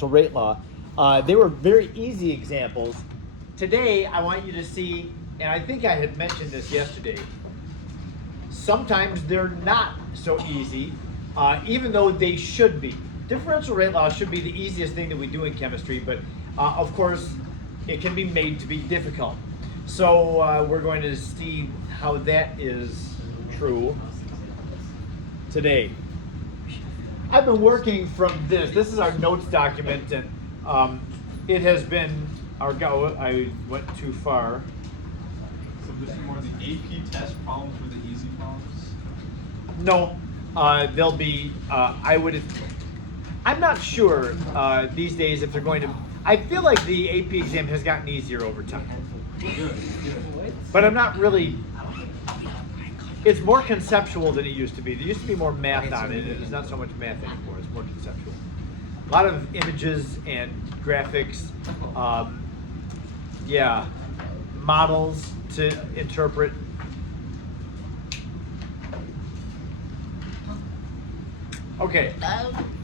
rate law. They were very easy examples. Today, I want you to see, and I think I had mentioned this yesterday, sometimes they're not so easy, even though they should be. Differential rate law should be the easiest thing that we do in chemistry, but of course, it can be made to be difficult. So we're going to see how that is true today. I've been working from this. This is our notes document, and it has been our go. I went too far. So this is more the AP test problems or the easy problems? No, they'll be. I'm not sure these days if they're going to. I feel like the AP exam has gotten easier over time. Good. But I'm not really. It's more conceptual than it used to be. There used to be more math on it. It's not so much math anymore. It's more conceptual. A lot of images and graphics. Yeah, models to interpret. Okay.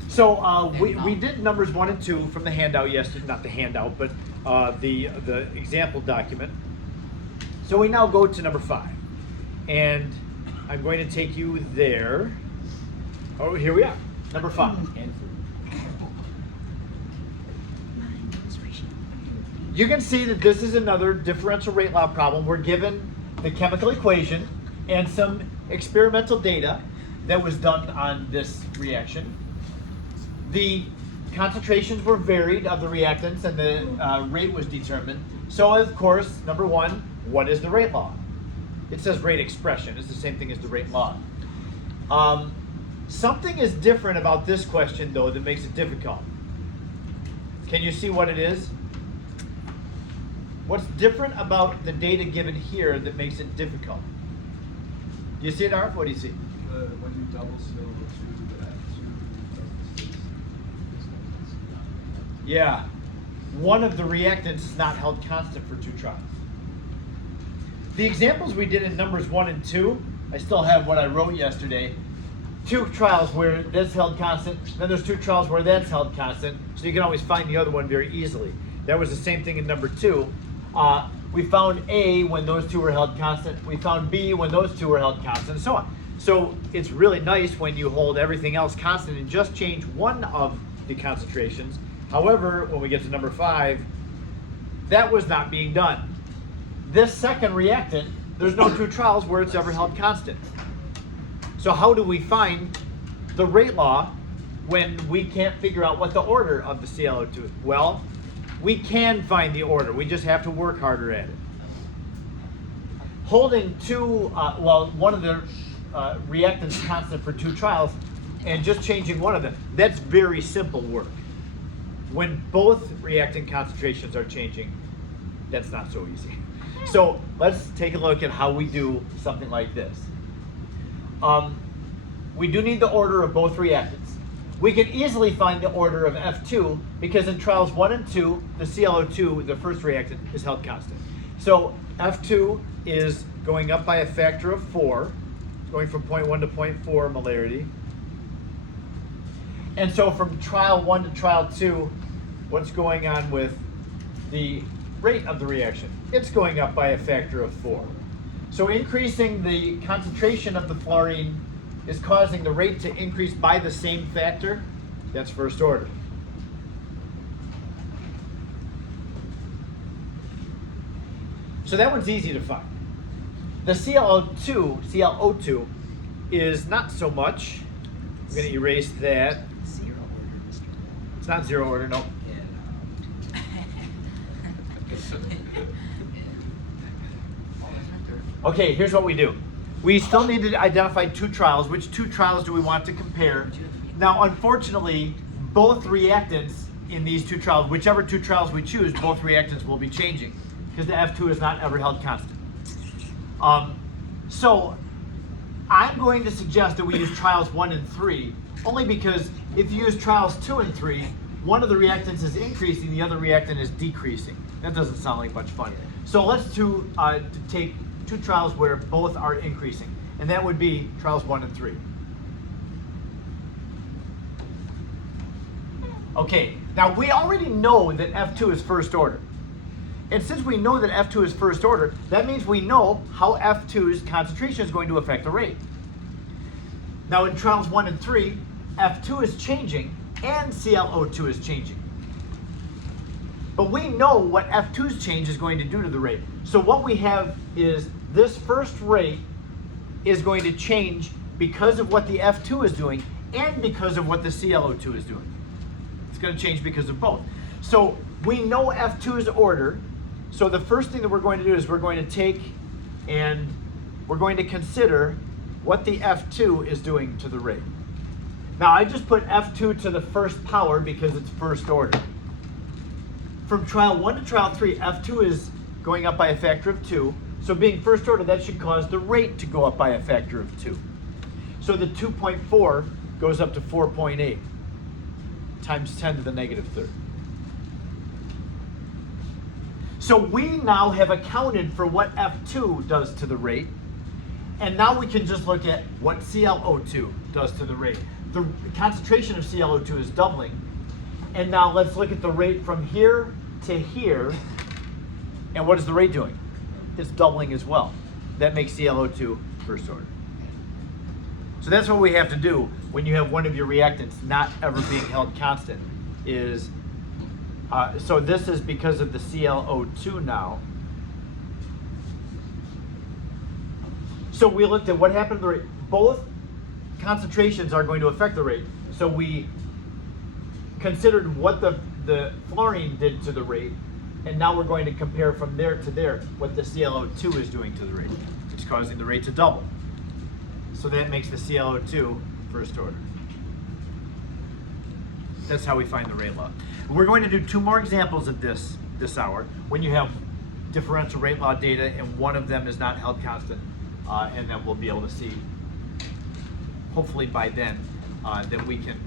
So we did numbers 1 and 2 from the handout yesterday. Not the handout, but the example document. So we now go to number 5, and I'm going to take you there. Oh, here we are, number 5. You can see that this is another differential rate law problem. We're given the chemical equation and some experimental data that was done on this reaction. The concentrations were varied of the reactants, and the rate was determined. So of course, number 1, what is the rate law? It says rate expression. It's the same thing as the rate law. Something is different about this question, though, that makes it difficult. Can you see what it is? What's different about the data given here that makes it difficult? Do you see it, Arf? What do you see? When you double CO2, that doesn't. Yeah. One of the reactants is not held constant for 2 trials. The examples we did in numbers 1 and 2, I still have what I wrote yesterday. 2 trials where that's held constant, then there's 2 trials where that's held constant, so you can always find the other one very easily. That was the same thing in number 2. We found A when those 2 were held constant, we found B when those 2 were held constant, and so on. So it's really nice when you hold everything else constant and just change one of the concentrations. However, when we get to number 5, that was not being done. This second reactant, there's no 2 trials where it's ever held constant. So how do we find the rate law when we can't figure out what the order of the ClO2 is? Well, we can find the order. We just have to work harder at it. Holding one of the reactants constant for 2 trials and just changing one of them, that's very simple work. When both reactant concentrations are changing, that's not so easy. So let's take a look at how we do something like this. We do need the order of both reactants. We can easily find the order of F2 because in trials 1 and 2, the ClO2, the first reactant, is held constant. So F2 is going up by a factor of 4, going from 0.1 to 0.4 molarity. And so from trial 1 to trial 2, what's going on with the rate of the reaction? It's going up by a factor of 4. So increasing the concentration of the fluorine is causing the rate to increase by the same factor. That's first order. So that one's easy to find. The ClO2 is not so much. I'm going to erase that. It's not 0 order, no. Okay, here's what we do. We still need to identify 2 trials. Which 2 trials do we want to compare? Now, unfortunately, both reactants in these 2 trials, whichever 2 trials we choose, both reactants will be changing because the F2 is not ever held constant. So I'm going to suggest that we use trials 1 and 3, only because if you use trials 2 and 3, one of the reactants is increasing, the other reactant is decreasing. That doesn't sound like much fun. So let's take 2 trials where both are increasing, and that would be trials 1 and 3. Okay, now we already know that F2 is first order. And since we know that F2 is first order, that means we know how F2's concentration is going to affect the rate. Now in trials 1 and 3, F2 is changing and ClO2 is changing. But we know what F2's change is going to do to the rate. So what we have is this first rate is going to change because of what the F2 is doing and because of what the ClO2 is doing. It's going to change because of both. So we know F2 is order. So the first thing that we're going to do is we're going to take and we're going to consider what the F2 is doing to the rate. Now I just put F2 to the first power because it's first order. From trial 1 to trial 3, F2 is going up by a factor of 2. So being first order, that should cause the rate to go up by a factor of 2. So the 2.4 goes up to 4.8 times 10 to the negative third. So we now have accounted for what F2 does to the rate. And now we can just look at what ClO2 does to the rate. The concentration of ClO2 is doubling. And now let's look at the rate from here to here. And what is the rate doing? It's doubling as well. That makes ClO2 first order. So that's what we have to do when you have one of your reactants not ever being held constant is, so this is because of the ClO2 now. So we looked at what happened to the rate. Both concentrations are going to affect the rate. So we considered what the fluorine did to the rate, and now we're going to compare from there to there what the ClO2 is doing to the rate. It's causing the rate to double. So that makes the ClO2 first order. That's how we find the rate law. We're going to do 2 more examples of this hour when you have differential rate law data and one of them is not held constant, and then we'll be able to see, hopefully by then, that we can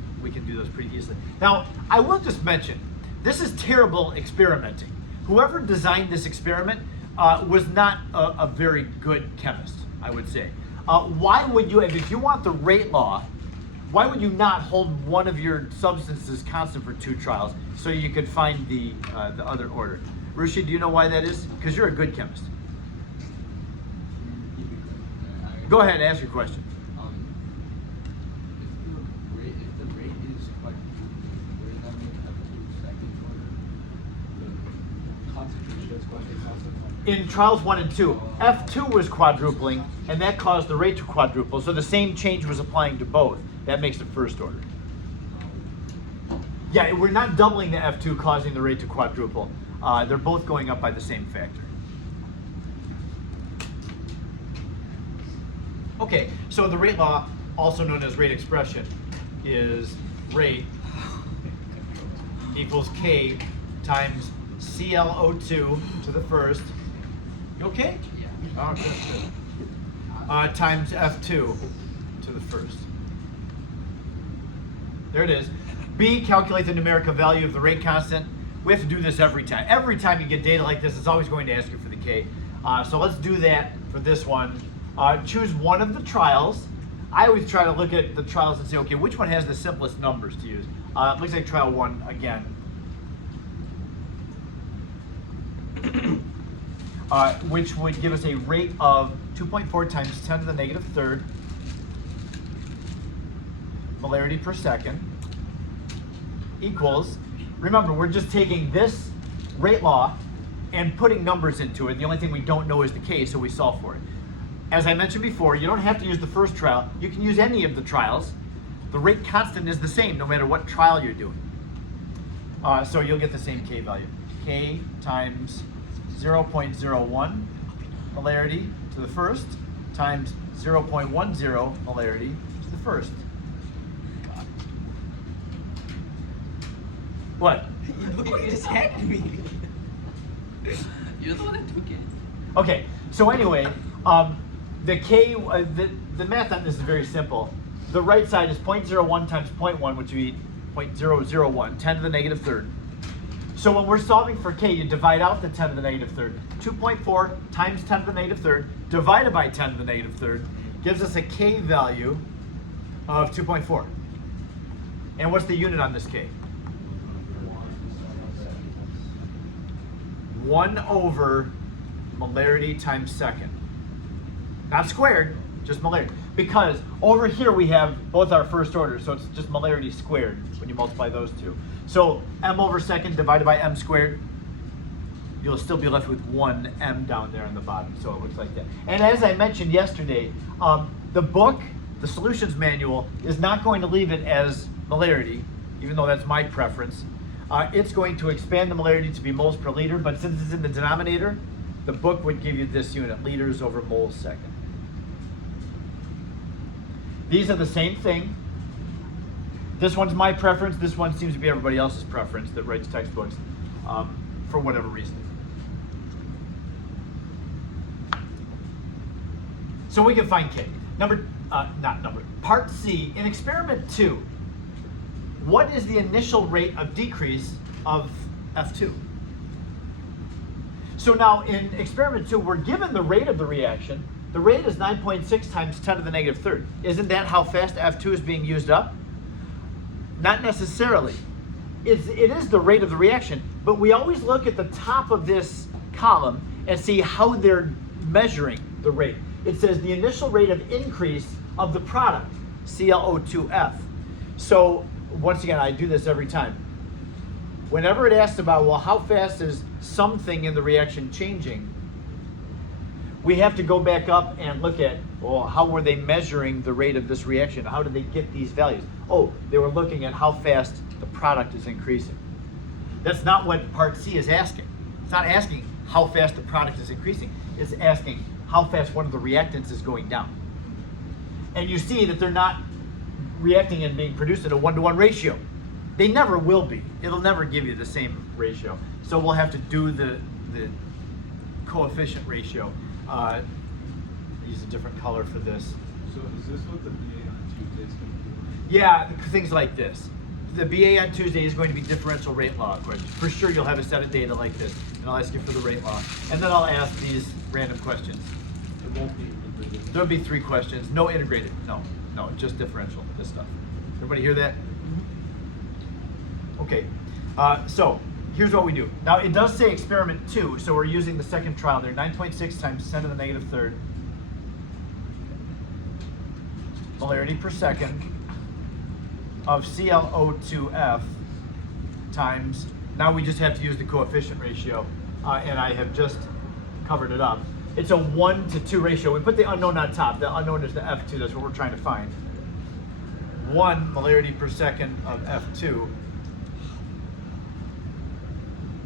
do those pretty easily. Now, I will just mention, this is terrible experimenting. Whoever designed this experiment was not a very good chemist, I would say. Why would you, if you want the rate law, why would you not hold one of your substances constant for 2 trials so you could find the other order? Rushi, do you know why that is? Because you're a good chemist. Go ahead and ask your question. If the rate is quadrupled, wouldn't that make F2 second order? The concentration is going to be constant. In trials 1 and 2, F2 was quadrupling, and that caused the rate to quadruple. So the same change was applying to both. That makes it first order. Yeah, we're not doubling the F2 causing the rate to quadruple. They're both going up by the same factor. Okay, so the rate law, also known as rate expression, is rate equals K times ClO2 to the first. You okay? Yeah. Oh, good. Times F2 to the first. There it is. B, calculate the numerical value of the rate constant. We have to do this every time. Every time you get data like this, it's always going to ask you for the K. So let's do that for this one. Choose one of the trials. I always try to look at the trials and say, okay, which one has the simplest numbers to use? It looks like trial 1 again. Which would give us a rate of 2.4 times 10 to the negative third molarity per second equals, remember, we're just taking this rate law and putting numbers into it. The only thing we don't know is the K, so we solve for it. As I mentioned before, you don't have to use the first trial. You can use any of the trials. The rate constant is the same no matter what trial you're doing. So you'll get the same K value. K times 0.01 molarity to the first times 0.10 molarity to the first. What? You just hacked me. You're the one that took it. Okay, so anyway, the K, the math on this is very simple. The right side is 0.01 times 0.1, which would be 0.001, 10 to the negative third. So when we're solving for K, you divide out the 10 to the negative third. 2.4 times 10 to the negative third divided by 10 to the negative third gives us a K value of 2.4. And what's the unit on this K? 1 over molarity times second. Not squared, just molarity. Because over here we have both our first orders, so it's just molarity squared when you multiply those two. So m over second divided by m squared, you'll still be left with 1 m down there on the bottom, so it looks like that. And as I mentioned yesterday, the book, the solutions manual, is not going to leave it as molarity, even though that's my preference. It's going to expand the molarity to be moles per liter, but since it's in the denominator, the book would give you this unit, liters over moles second. These are the same thing. This one's my preference. This one seems to be everybody else's preference that writes textbooks for whatever reason. So we can find K. Part C, in experiment 2, what is the initial rate of decrease of F2? So now in experiment 2, we're given the rate of the reaction. The rate is 9.6 times 10 to the negative third. Isn't that how fast F2 is being used up? Not necessarily. It is the rate of the reaction, but we always look at the top of this column and see how they're measuring the rate. It says the initial rate of increase of the product, ClO2F. So once again, I do this every time. Whenever it asks about, well, how fast is something in the reaction changing, we have to go back up and look at, well, how were they measuring the rate of this reaction? How did they get these values? Oh, they were looking at how fast the product is increasing. That's not what part C is asking. It's not asking how fast the product is increasing. It's asking how fast one of the reactants is going down. And you see that they're not reacting and being produced in a 1-to-1 ratio. They never will be. It'll never give you the same ratio. So we'll have to do the coefficient ratio. Use a different color for this. So is this what the BA on Tuesday is going to be? Yeah, things like this. The BA on Tuesday is going to be differential rate law questions. For sure you'll have a set of data like this, and I'll ask you for the rate law. And then I'll ask these random questions. It won't be integrated. There'll be 3 questions. No integrated. No, just differential, this stuff. Everybody hear that? Okay, so here's what we do. Now it does say experiment 2, so we're using the second trial there. 9.6 times 10 to the negative third molarity per second of ClO2F times, now we just have to use the coefficient ratio, and I have just covered it up. It's a 1-to-2 ratio. We put the unknown on top. The unknown is the F2, that's what we're trying to find. 1 molarity per second of F2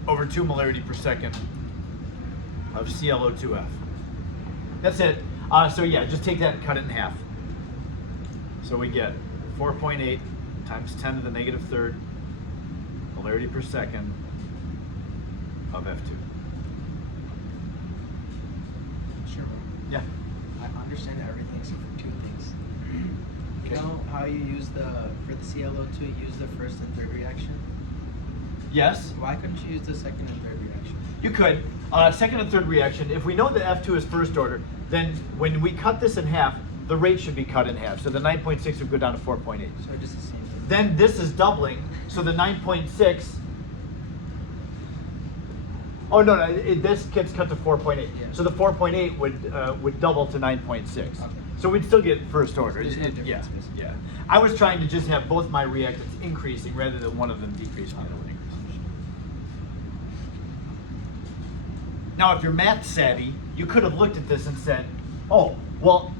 over 2 molarity per second of ClO2F. That's it. So yeah, just take that and cut it in half. So we get 4.8 times 10 to the negative third molarity per second of F2. Sure. Yeah. I understand everything except for 2 things. You know how you use for the ClO2, you use the first and third reaction? Yes, Why couldn't you use the second and third reaction? you could. Second and third reaction, if we know that F2 is first order, then when we cut this in half, the rate should be cut in half. So the 9.6 would go down to 4.8. So just the same thing. Then this is doubling, so the 9.6, oh no, this gets cut to 4.8. Yeah. So the 4.8 would double to 9.6. Okay. So we'd still get first order. There's no difference, Yeah, basically. yeah. I was trying to just have both my reactants increasing rather than one of them decreasing. The other one increasing. Now, if you're math savvy, you could have looked at this and said, oh, well,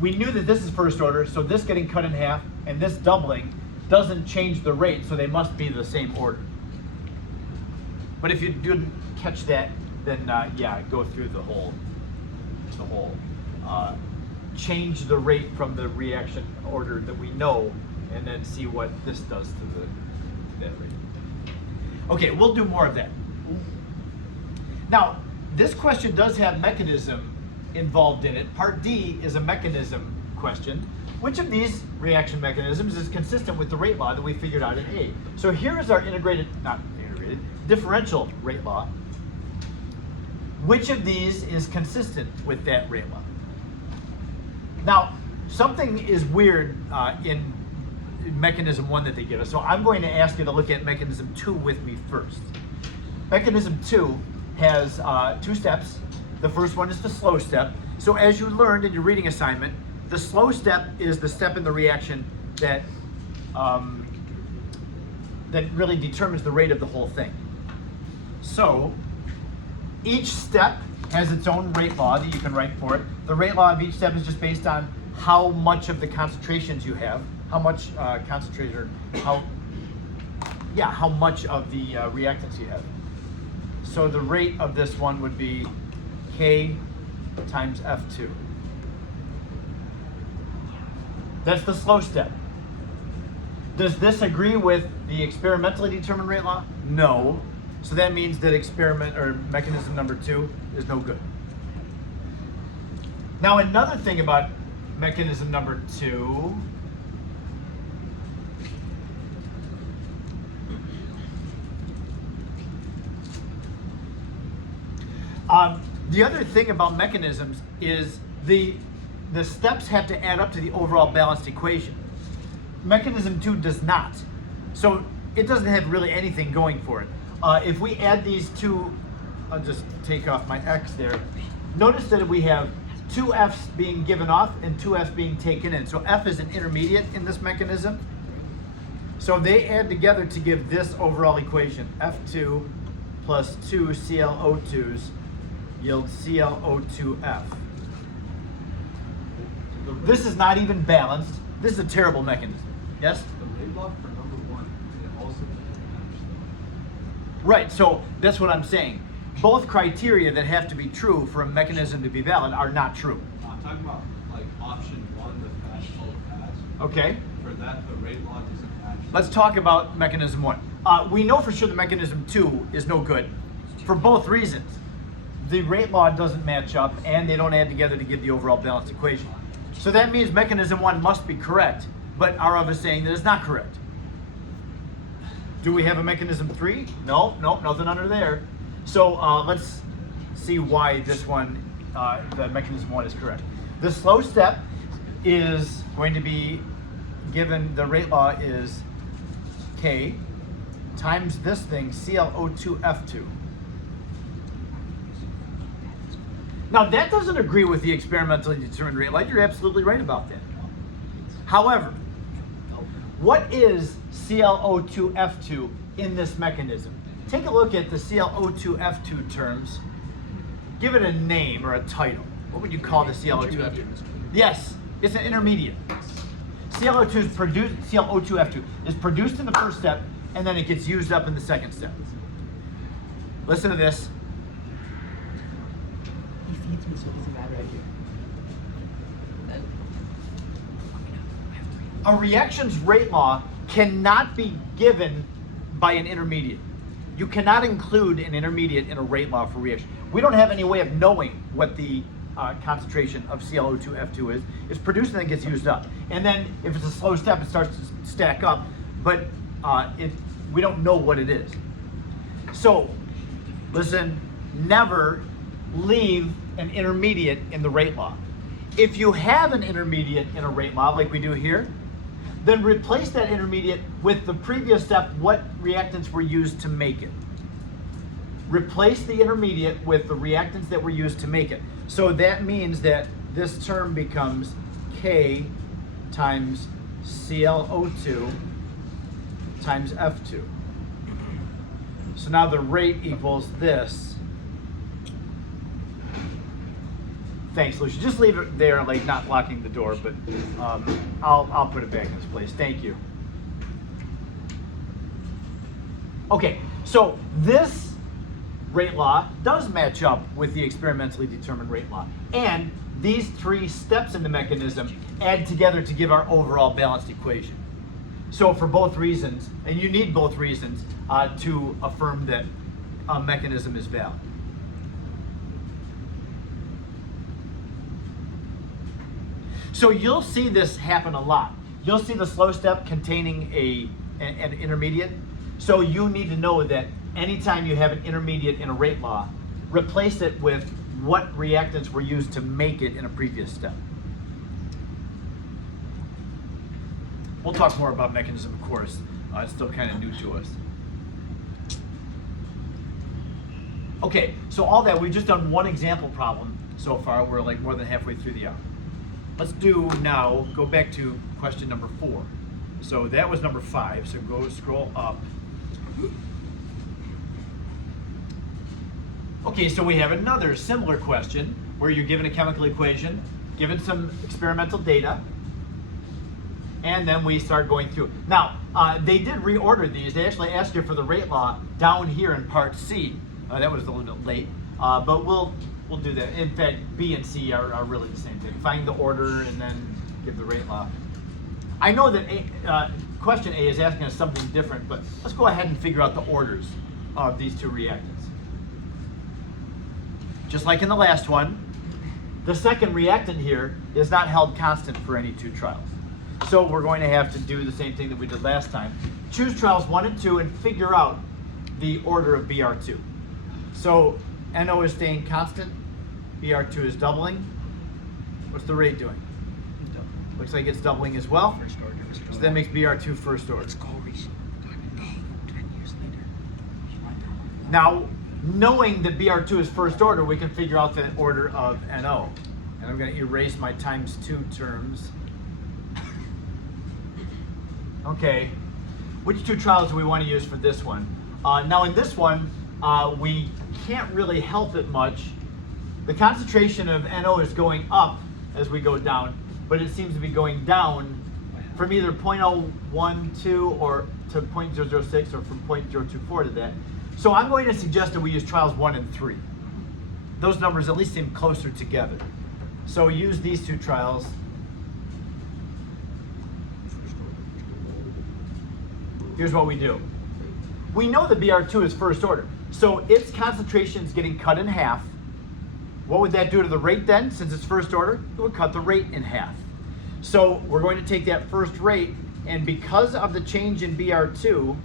we knew that this is first order, so this getting cut in half and this doubling doesn't change the rate, so they must be the same order. But if you didn't catch that, then yeah, go through the whole change the rate from the reaction order that we know, and then see what this does to that rate. Okay, we'll do more of that. Now, this question does have mechanism involved in it. Part D is a mechanism question. Which of these reaction mechanisms is consistent with the rate law that we figured out in A? So here is our differential rate law. Which of these is consistent with that rate law? Now, something is weird in mechanism 1 that they give us, so I'm going to ask you to look at mechanism 2 with me first. Mechanism 2 has 2 steps. The first one is the slow step. So as you learned in your reading assignment, the slow step is the step in the reaction that that really determines the rate of the whole thing. So each step has its own rate law that you can write for it. The rate law of each step is just based on how much of the concentrations you have, how much how much of the reactants you have. So the rate of this one would be K times F2. That's the slow step. Does this agree with the experimentally determined rate law? No. So that means that experiment or mechanism number 2 is no good. Now another thing about mechanism number 2, the other thing about mechanisms is the steps have to add up to the overall balanced equation. Mechanism 2 does not. So it doesn't have really anything going for it. If we add these two, I'll just take off my X there. Notice that we have 2 F's being given off and 2 F's being taken in. So F is an intermediate in this mechanism. So they add together to give this overall equation. F2 plus 2 ClO2s yields ClO2F. This is not even balanced. This is a terrible mechanism. Yes? The rate law for number 1, it also doesn't match though. Right, so that's what I'm saying. Both criteria that have to be true for a mechanism to be valid are not true. I'm talking about like option 1, the fast slow pass. Okay? For that, the rate law doesn't match. Let's talk about mechanism 1. We know for sure that mechanism 2 is no good for both reasons. The rate law doesn't match up and they don't add together to give the overall balanced equation. So that means mechanism 1 must be correct, but Arav is saying that it's not correct. Do we have a mechanism 3? No, nothing under there. So let's see why this one, the mechanism 1 is correct. The slow step is going to be given, the rate law is K times this thing, ClO2F2. Now that doesn't agree with the experimentally determined rate law. You're absolutely right about that. However, what is ClO2F2 in this mechanism? Take a look at the ClO2F2 terms. Give it a name or a title. What would you call the ClO2F2? Yes, it's an intermediate. ClO2F2 is produced in the first step and then it gets used up in the second step. Listen to this. He feeds me, so it doesn't matter right here. A reaction's rate law cannot be given by an intermediate. You cannot include an intermediate in a rate law for reaction. We don't have any way of knowing what the concentration of ClO2F2 is. It's produced and then gets used up. And then if it's a slow step, it starts to stack up, but we don't know what it is. So, listen, never leave an intermediate in the rate law. If you have an intermediate in a rate law, like we do here, then replace that intermediate with the previous step, what reactants were used to make it. Replace the intermediate with the reactants that were used to make it. So that means that this term becomes K times ClO2 times F2. So now the rate equals this. Thanks, Lucia. Just leave it there, like not locking the door, but I'll put it back in its place. Thank you. Okay, so this rate law does match up with the experimentally determined rate law. And these 3 steps in the mechanism add together to give our overall balanced equation. So for both reasons, and you need both reasons to affirm that a mechanism is valid. So you'll see this happen a lot. You'll see the slow step containing an intermediate. So you need to know that anytime you have an intermediate in a rate law, replace it with what reactants were used to make it in a previous step. We'll talk more about mechanism, of course. It's still kind of new to us. Okay, so all that, we've just done one example problem so far. We're like more than halfway through the hour. Let's do now, go back to question number 4. So that was number 5, so go scroll up. Okay, so we have another similar question where you're given a chemical equation, given some experimental data, and then we start going through. Now, they did reorder these. They actually asked you for the rate law down here in part C. That was a little bit late, but we'll do that. In fact, B and C are really the same thing. Find the order and then give the rate law. I know that question A is asking us something different, but let's go ahead and figure out the orders of these two reactants. Just like in the last one, the second reactant here is not held constant for any 2 trials. So we're going to have to do the same thing that we did last time. Choose trials 1 and 2 and figure out the order of BR2. So NO is staying constant, BR2 is doubling. What's the rate doing? Looks like it's doubling as well. First order. So that makes BR2 first order. Let's go, Rishi. 10 years later. Now, knowing that BR2 is first order, we can figure out the order of NO. And I'm going to erase my times 2 terms. Okay, which 2 trials do we want to use for this one? Now in this one, we can't really help it much. The concentration of NO is going up as we go down, but it seems to be going down from either 0.012 or to 0.006 or from 0.024 to that. So I'm going to suggest that we use trials 1 and 3. Those numbers at least seem closer together. So use these 2 trials. Here's what we do. We know that BR2 is first order, so its concentration is getting cut in half. What would that do to the rate then? Since it's first order, it would cut the rate in half. So we're going to take that first rate, and because of the change in BR2,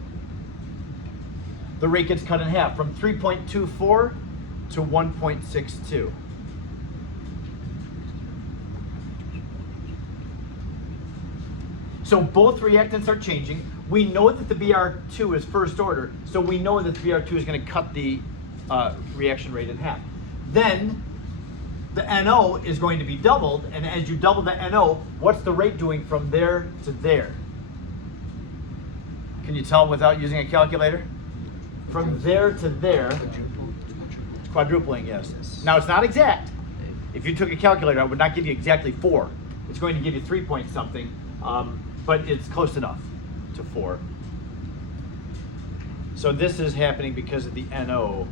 the rate gets cut in half from 3.24 to 1.62. So both reactants are changing. We know that the BR2 is first order, so we know that the BR2 is going to cut the reaction rate in half. Then the NO is going to be doubled, and as you double the NO, what's the rate doing from there to there? Can you tell without using a calculator? From there to there, quadrupling, yes. Now it's not exact. If you took a calculator, I would not give you exactly 4. It's going to give you 3 point something, but it's close enough to 4. So this is happening because of the NO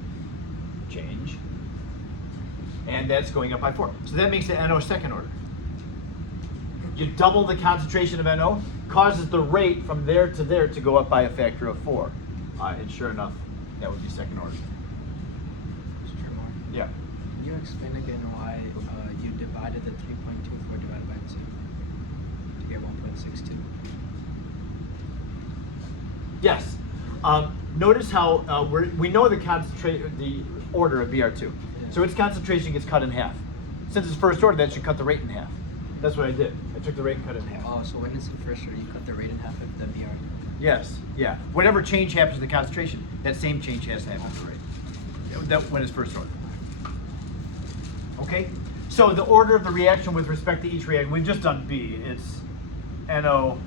change, and that's going up by 4. So that makes the NO second order. You double the concentration of NO, causes the rate from there to there to go up by a factor of 4. And sure enough, that would be second order. Mr. Moore, Yeah. can you explain again why you divided the 3.24 divided by 2 to get 1.62? Yes. Notice how we know the order of BR2. So its concentration gets cut in half. Since it's first order, that should cut the rate in half. That's what I did. I took the rate and cut it in half. Oh, so when it's in first order, you cut the rate in half of the BR. Yes, yeah. Whatever change happens to the concentration, that same change has to happen to the rate. That when it's first order. Okay? So the order of the reaction with respect to each reaction, we've just done B. It's NO,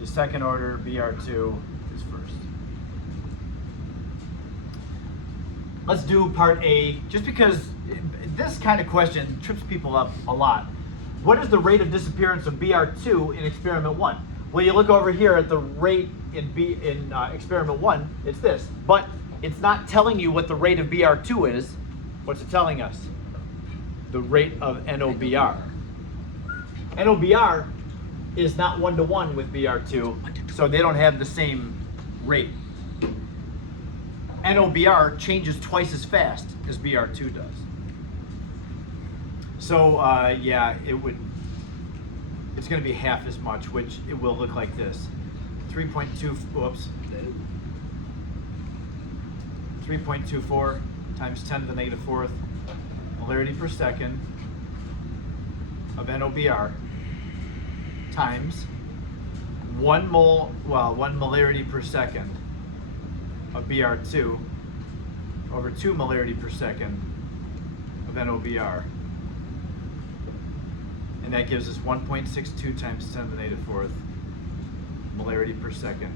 the second order, BR2 is first. Let's do part A, just because this kind of question trips people up a lot. What is the rate of disappearance of BR2 in experiment 1? Well, you look over here at the rate in experiment 1, it's this. But it's not telling you what the rate of BR2 is. What's it telling us? The rate of NOBR. NOBR is not 1-to-1 with BR2, so they don't have the same rate. NOBR changes twice as fast as BR2 does. So yeah, it's going to be half as much, which it will look like this. 3.24 times 10 to the negative 4th molarity per second of NOBR times 1 molarity per second of BR2 over 2 molarity per second of NOBR. And that gives us 1.62 times 10 to the negative fourth molarity per second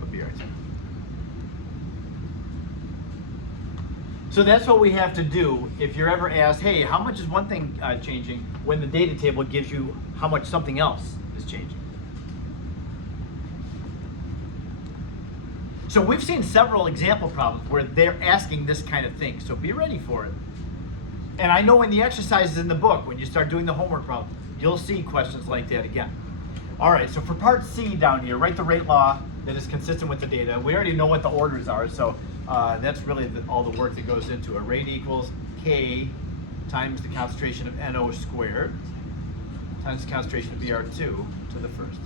of BR2. So that's what we have to do if you're ever asked, hey, how much is one thing changing, when the data table gives you how much something else is changing. So we've seen several example problems where they're asking this kind of thing, so be ready for it. And I know in the exercises in the book, when you start doing the homework problem, you'll see questions like that again. All right, so for part C down here, write the rate law that is consistent with the data. We already know what the orders are, so that's really all the work that goes into it. Rate equals K times the concentration of NO squared times the concentration of Br2 to the first.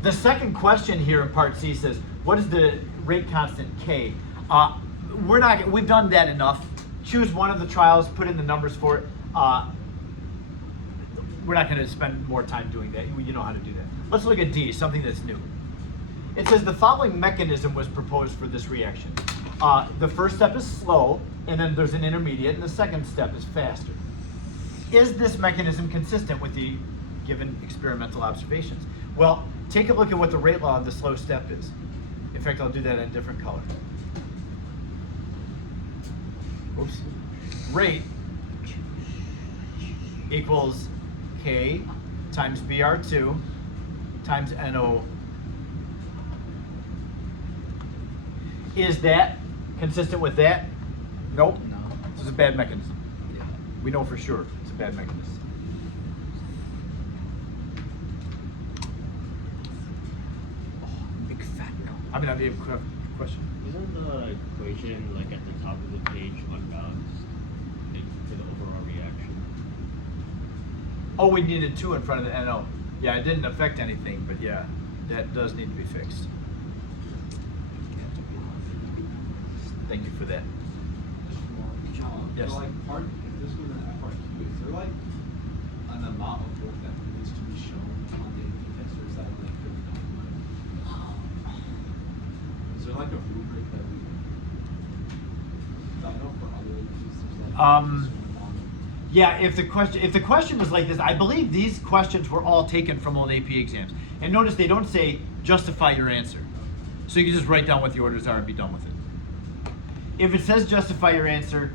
The second question here in part C says, what is the rate constant K? We've done that enough. Choose one of the trials, put in the numbers for it. We're not going to spend more time doing that. You know how to do that. Let's look at D, something that's new. It says the following mechanism was proposed for this reaction. The first step is slow, and then there's an intermediate, and the second step is faster. Is this mechanism consistent with the given experimental observations? Well, take a look at what the rate law of the slow step is. In fact, I'll do that in a different color. Oops. Rate equals K times Br2 times NO. Is that consistent with that? Nope. No. This is a bad mechanism. Yeah. We know for sure it's a bad mechanism. Big fat no. I mean, I have a question. Isn't the equation like at the top of the page unbalanced like, for the overall reaction? Oh, we needed 2 in front of the NO. Yeah, it didn't affect anything, but yeah, that does need to be fixed. Thank you for that. Yes. So like part, if this was an FRQ, is there like an amount of work that needs to be shown on the AP test, or is that like really not? Is there like a rubric that we? I know for other APs, there's like. a certain amount of- Yeah, if the question was like this, I believe these questions were all taken from old AP exams. And notice they don't say justify your answer. So you can just write down what the orders are and be done with it. If it says justify your answer,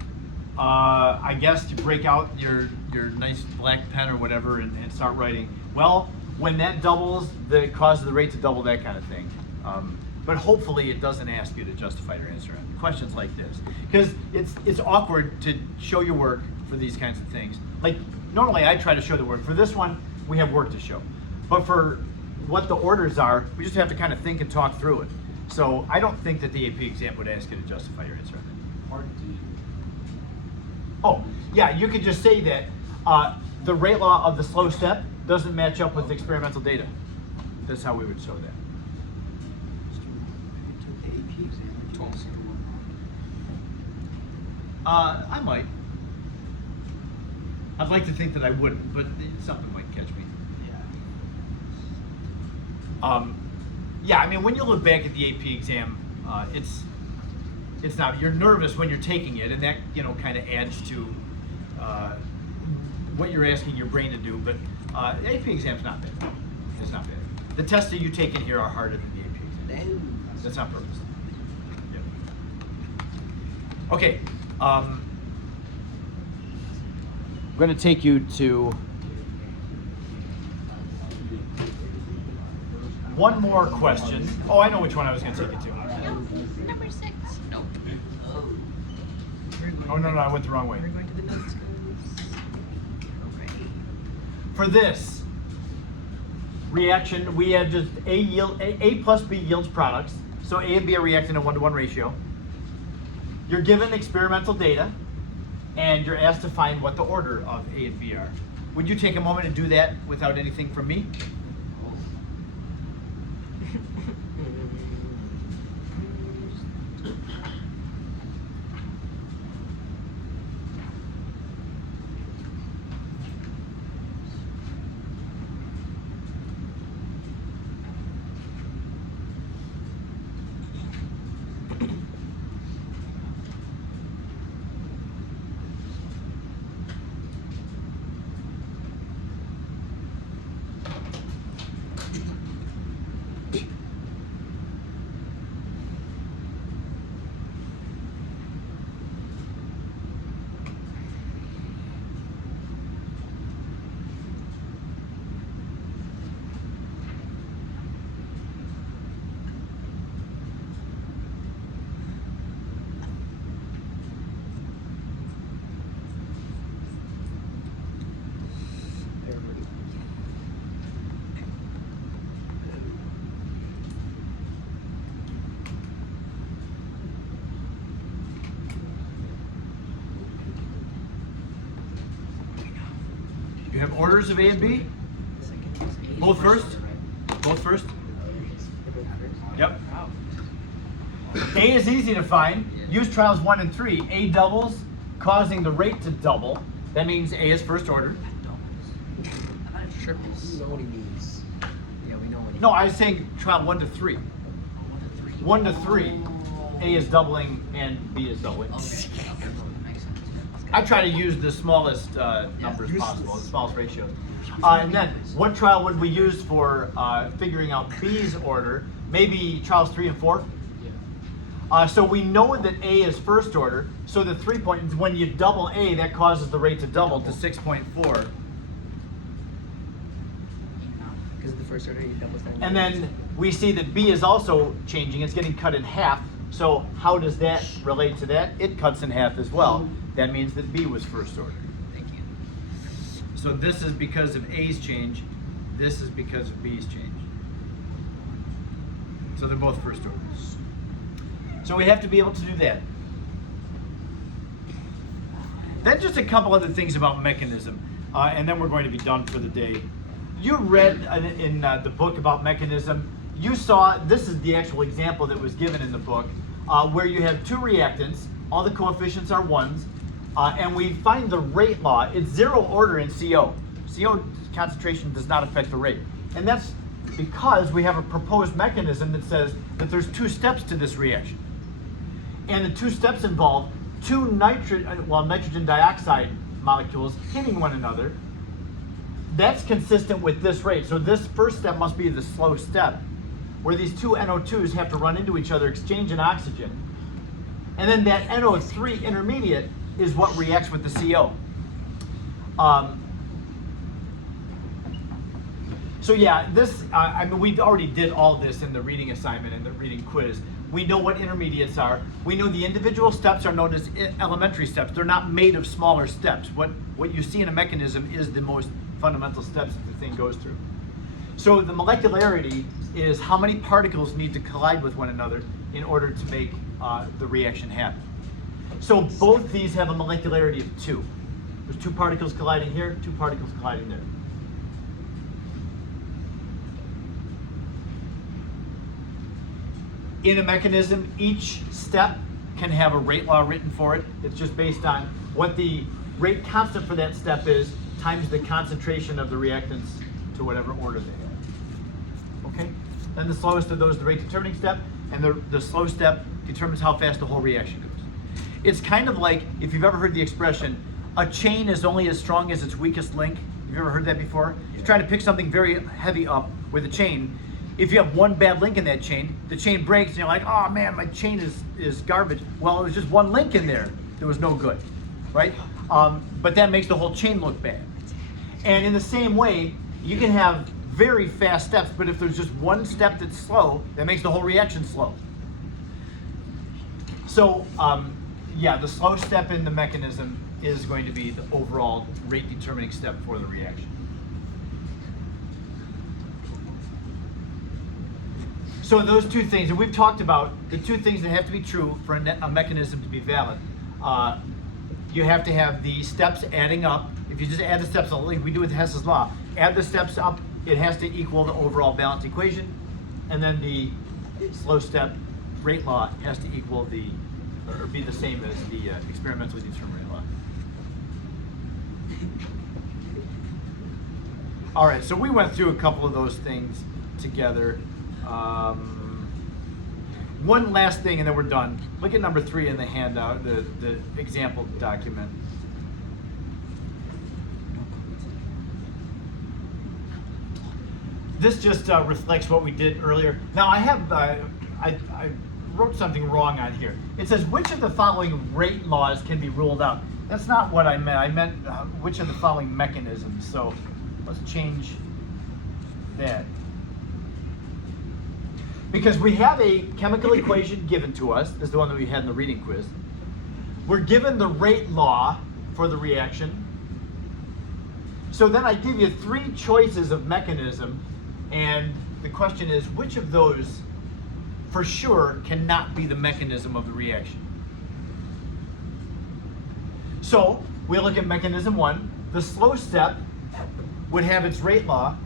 I guess to break out your nice black pen or whatever and start writing. Well, when that doubles, it causes the rate to double, that kind of thing. But hopefully it doesn't ask you to justify your answer on questions like this. Because it's awkward to show your work for these kinds of things. Like, normally I try to show the work. For this one, we have work to show. But for what the orders are, we just have to kind of think and talk through it. So I don't think that the AP exam would ask you to justify your answer. Part D. Oh, yeah, you could just say that the rate law of the slow step doesn't match up with experimental data. That's how we would show that. Took the AP exam. I might. I'd like to think that I wouldn't, but something might catch me. Yeah. Yeah, I mean, when you look back at the AP exam, it's not, you're nervous when you're taking it, and that, kind of adds to what you're asking your brain to do, but the AP exam's not bad. It's not bad. The tests that you take in here are harder than the AP exam. That's on purpose. Yep. Okay, I'm going to take you to one more question. Oh, I know which one I was going to take you to. No, number 6. Nope. Oh, no, I went the wrong way. We're going to the notes, guys. Alrighty. For this reaction, we have just A plus B yields products. So A and B are reacting in a 1-to-1 ratio. You're given experimental data, and you're asked to find what the order of A and B are. Would you take a moment and do that without anything from me? orders of A and B? Both first? Both first? Yep. A is easy to find. Use trials 1 and 3. A doubles, causing the rate to double. That means A is first order. Triples. We know what he means. Yeah, we know what he No, I was saying trial 1 to 3. 1 to 3. A is doubling and B is doubling. Okay, makes sense. I try to use the smallest numbers possible, the smallest ratio. And then, what trial would we use for figuring out B's order? Maybe trials 3 and 4? So we know that A is first order, so the 3 point, when you double A, that causes the rate to double to 6.4. Because of the first order, he doubles down. And then we see that B is also changing, it's getting cut in half. So how does that relate to that? It cuts in half as well. That means that B was first order. Thank you. So this is because of A's change, this is because of B's change. So they're both first orders. So we have to be able to do that. Then just a couple other things about mechanism, and then we're going to be done for the day. You read in the book about mechanism, you saw, this is the actual example that was given in the book, where you have two reactants, all the coefficients are ones, and we find the rate law. It's zero order in CO. CO concentration does not affect the rate. And that's because we have a proposed mechanism that says that there's two steps to this reaction. And the two steps involve two nitrogen dioxide molecules hitting one another. That's consistent with this rate. So this first step must be the slow step, where these two NO2s have to run into each other, exchange an oxygen. And then that NO3 intermediate is what reacts with the CO. So yeah, this, I mean, we already did all this in the reading assignment and the reading quiz. We know what intermediates are. We know the individual steps are known as elementary steps. They're not made of smaller steps. What you see in a mechanism is the most fundamental steps that the thing goes through. So the molecularity is how many particles need to collide with one another in order to make the reaction happen. So both these have a molecularity of 2. There's 2 particles colliding here, 2 particles colliding there. In a mechanism, each step can have a rate law written for it. It's just based on what the rate constant for that step is times the concentration of the reactants to whatever order they have. Okay? Then the slowest of those is the rate determining step, and the slow step determines how fast the whole reaction goes. It's kind of like, if you've ever heard the expression, a chain is only as strong as its weakest link. Have you ever heard that before? You're trying to pick something very heavy up with a chain. If you have one bad link in that chain, the chain breaks and you're like, oh man, my chain is garbage. Well, it was just one link in there that was no good, right? But that makes the whole chain look bad. And in the same way, you can have very fast steps, but if there's just one step that's slow, that makes the whole reaction slow. So, yeah, the slow step in the mechanism is going to be the overall rate determining step for the reaction. So those two things, and we've talked about the two things that have to be true for a mechanism to be valid. You have to have the steps adding up. If you just add the steps, like we do with Hess's law, add the steps up, it has to equal the overall balance equation. And then the slow step rate law has to equal or be the same as the experimentally determined rate law. All right, so we went through a couple of those things together. One last thing and then we're done. Look at number 3 in the handout, the example document. This just reflects what we did earlier. Now I have, I wrote something wrong on here. It says, which of the following rate laws can be ruled out? That's not what I meant. I meant which of the following mechanisms. So let's change that. Because we have a chemical equation given to us. This is the one that we had in the reading quiz. We're given the rate law for the reaction. So then I give you 3 choices of mechanism, and the question is, which of those for sure cannot be the mechanism of the reaction? So we look at mechanism 1. The slow step would have its rate law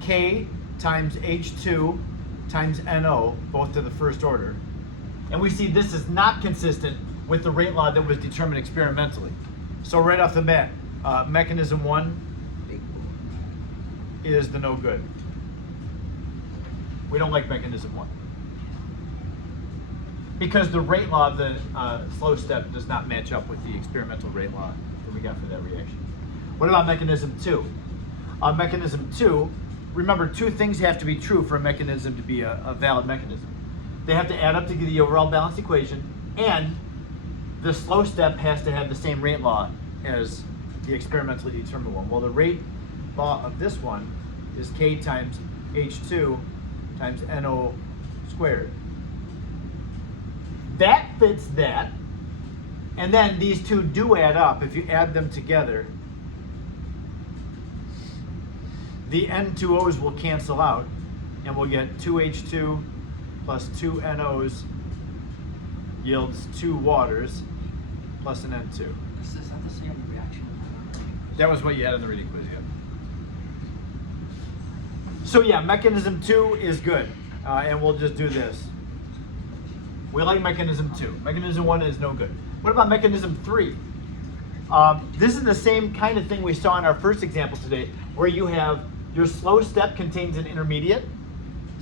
K times H2 times NO, both to the first order. And we see this is not consistent with the rate law that was determined experimentally. So right off the bat, mechanism 1 is the no good. We don't like mechanism 1. Because the rate law of the slow step does not match up with the experimental rate law that we got for that reaction. What about mechanism 2? Mechanism 2, remember, two things have to be true for a mechanism to be a valid mechanism. They have to add up to get the overall balanced equation, and the slow step has to have the same rate law as the experimentally determined one. Well, the rate law of this one is K times H2 times NO squared. That fits that, and then these two do add up. If you add them together, the N2O's will cancel out, and we'll get 2H2 plus 2 NO's yields 2 waters plus an N2. Is that the same reaction? That was what you had in the reading quiz, yeah. So yeah, mechanism 2 is good, and we'll just do this. We like mechanism 2. Mechanism 1 is no good. What about mechanism 3? This is the same kind of thing we saw in our first example today, where you have your slow step contains an intermediate.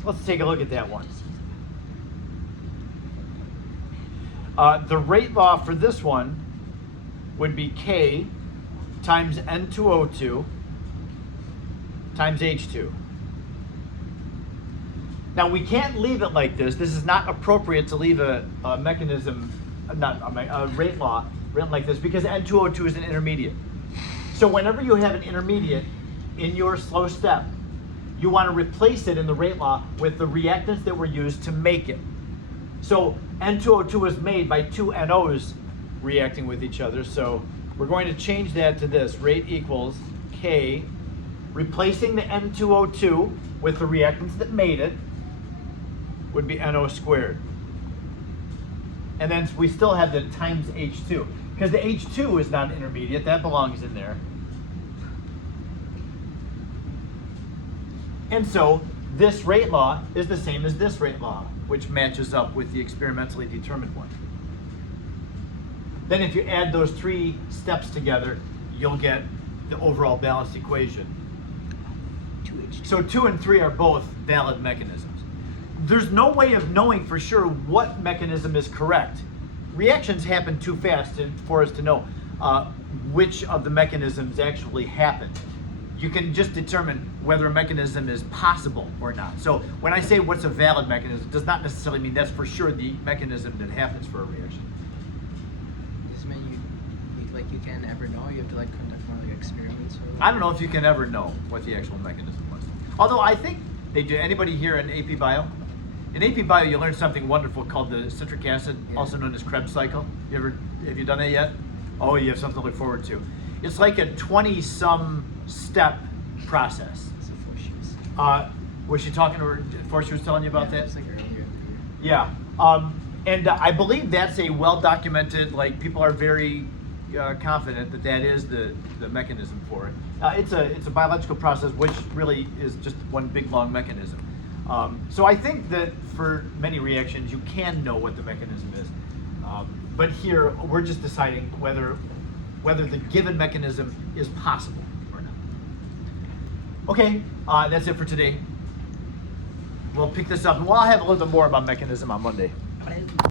So let's take a look at that one. The rate law for this one would be K times N2O2 times H2. Now we can't leave it like this. This is not appropriate to leave a mechanism, a rate law written like this, because N2O2 is an intermediate. So whenever you have an intermediate in your slow step, you want to replace it in the rate law with the reactants that were used to make it. So N2O2 is made by two NOs reacting with each other. So we're going to change that to this. Rate equals K, replacing the N2O2 with the reactants that made it, would be NO squared. And then we still have the times H2, because the H2 is not an intermediate, that belongs in there. And so this rate law is the same as this rate law, which matches up with the experimentally determined one. Then if you add those three steps together, you'll get the overall balanced equation. So 2 and 3 are both valid mechanisms. There's no way of knowing for sure what mechanism is correct. Reactions happen too fast for us to know which of the mechanisms actually happen. You can just determine whether a mechanism is possible or not. So when I say what's a valid mechanism, it does not necessarily mean that's for sure the mechanism that happens for a reaction. Does this mean you can't ever know? You have to conduct more experiments? Or I don't know if you can ever know what the actual mechanism was. Although I think they do. Anybody here in AP Bio? In AP Bio, you learn something wonderful called the citric acid, also known as Krebs cycle. Have you done that yet? Oh, you have something to look forward to. It's like a 20-some step process. It's a 4 shoes. Was she talking to her? She was telling you about that? It's like earlier. Yeah. And I believe that's a well-documented, people are very confident that that is the mechanism for it. It's a biological process, which really is just one big, long mechanism. So I think that for many reactions, you can know what the mechanism is. But here, we're just deciding whether the given mechanism is possible or not. Okay, that's it for today. We'll pick this up, and we'll have a little bit more about mechanism on Monday.